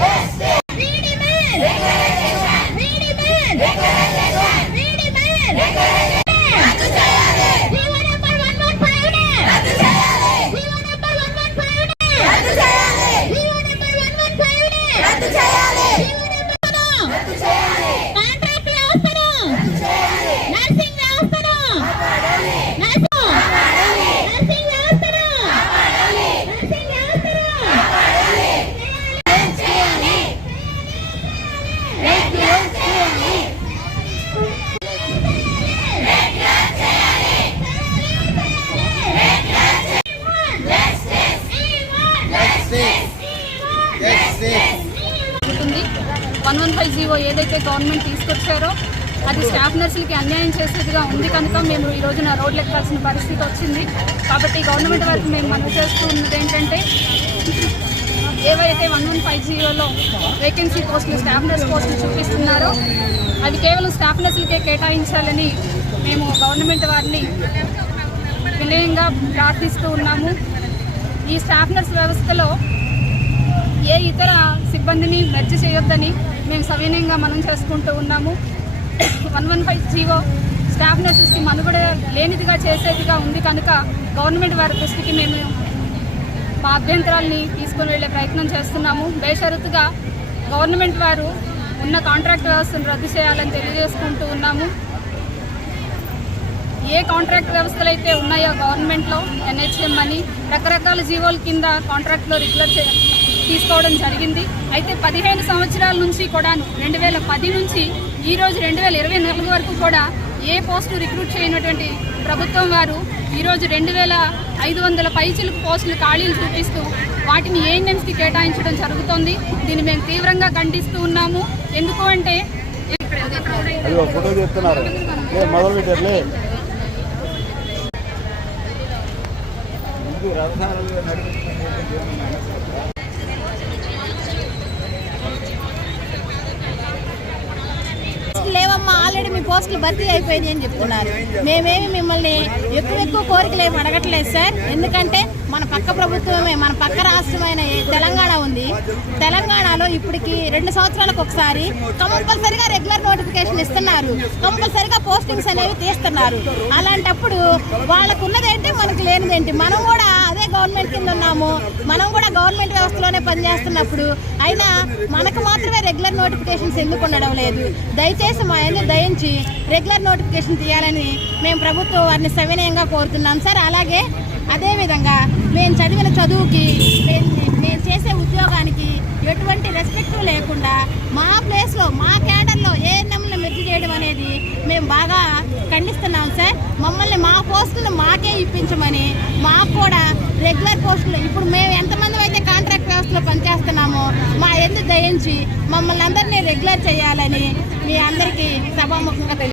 Yes, yes. ఉంటుంది one one five GO ఏదైతే government తీసుకొచ్చారో అది స్టాఫ్ నర్సులకి అన్యాయం చేసేదిగా ఉంది కనుక మేము ఈ రోజున రోడ్లు ఎక్కాల్సిన పరిస్థితి వచ్చింది. కాబట్టి గవర్నమెంట్ వారికి మేము మనవి చేస్తూ ఉన్నది ఏంటంటే ఏవైతే వన్ వన్ ఫైవ్ జీరోలో వేకెన్సీ పోస్టులు స్టాఫ్ నర్స్ పోస్టులు చూపిస్తున్నారో అవి కేవలం స్టాఫ్ నర్సులకే కేటాయించాలని మేము గవర్నమెంట్ వారిని వినయంగా ప్రార్థిస్తూ ఉన్నాము. ఈ స్టాఫ్ నర్స్ వ్యవస్థలో ఏ ఇతర సిబ్బందిని మెర్జ్ చేయొద్దని మేము సవినయంగా మనం చేసుకుంటూ ఉన్నాము. One one five GO staff నర్సెస్కి మనుగడ లేనిదిగా చేసేదిగా ఉంది కనుక గవర్నమెంట్ వారి దృష్టికి మేము మా అభ్యంతరాల్ని తీసుకుని వెళ్ళే ప్రయత్నం చేస్తున్నాము. బేషరతుగా గవర్నమెంట్ వారు ఉన్న కాంట్రాక్ట్ వ్యవస్థను రద్దు చేయాలని తెలియజేసుకుంటూ ఉన్నాము. ఏ కాంట్రాక్ట్ వ్యవస్థలు అయితే ఉన్నాయో గవర్నమెంట్లో ఎన్హెచ్ఎం అని రకరకాల జీవోల కింద కాంట్రాక్ట్లో రెగ్యులర్ చేయాలి తీసుకోవడం జరిగింది. అయితే పదిహేను సంవత్సరాల నుంచి కూడాను రెండు వేల పది నుంచి ఈ రోజు రెండు వేల ఇరవై నాలుగు వరకు కూడా ఏ పోస్టు రిక్రూట్ చేయనటువంటి ప్రభుత్వం వారు ఈరోజు రెండు వేల ఐదు వందల పైచిలకు పోస్టులు ఖాళీలు చూపిస్తూ వాటిని ఏఎన్ఎంస్కి కేటాయించడం జరుగుతోంది. దీన్ని మేము తీవ్రంగా ఖండిస్తూ ఉన్నాము. ఎందుకు అంటే ఫోటో చెప్తున్నారు. మొదలు పెట్టారులే ఆల్రెడీ మీ పోస్టులు భర్తీ అయిపోయినాయి అని చెప్తున్నారు. మేమేమి మిమ్మల్ని ఎక్కువ ఎక్కువ కోరికలు ఏమి అడగట్లేదు సార్. ఎందుకంటే మన పక్క ప్రభుత్వమే మన పక్క రాష్ట్రమైన తెలంగాణ ఉంది. తెలంగాణలో ఇప్పటికి రెండు సంవత్సరాలకు ఒకసారి కంపల్సరిగా రెగ్యులర్ నోటిఫికేషన్ ఇస్తున్నారు. కంపల్సరిగా పోస్టింగ్స్ అనేవి తీస్తున్నారు. అలాంటప్పుడు వాళ్ళకు ఉన్నదేంటి మనకు లేనిదేంటి? మనం కూడా గవర్నమెంట్ కింద ఉన్నాము. మనం కూడా గవర్నమెంట్ వ్యవస్థలోనే పనిచేస్తున్నప్పుడు అయినా మనకు మాత్రమే రెగ్యులర్ నోటిఫికేషన్స్ ఎందుకు ఉండడం లేదు? దయచేసి మా ఎందుకు దయించి రెగ్యులర్ నోటిఫికేషన్ తీయాలని మేము ప్రభుత్వం వారిని సవినయంగా కోరుతున్నాం సార్. అలాగే అదేవిధంగా మేము చదివిన చదువుకి మేము మేము చేసే ఉద్యోగానికి ఎటువంటి రెస్పెక్ట్ లేకుండా మా ప్లేస్లో మా క్యాడర్లో ఏ మెర్జి మేము బాగా ఖండిస్తున్నాం సార్. మమ్మల్ని మా పోస్టులు మాకే ఇప్పించమని మాకు కూడా రెగ్యులర్ పోస్టులు ఇప్పుడు మేము ఎంతమంది అయితే కాంట్రాక్ట్ వ్యవస్థలో పనిచేస్తున్నామో మా ఎందుకు దయించి మమ్మల్ని అందరినీ రెగ్యులర్ చేయాలని మీ అందరికీ సభాముఖంగా తెలియ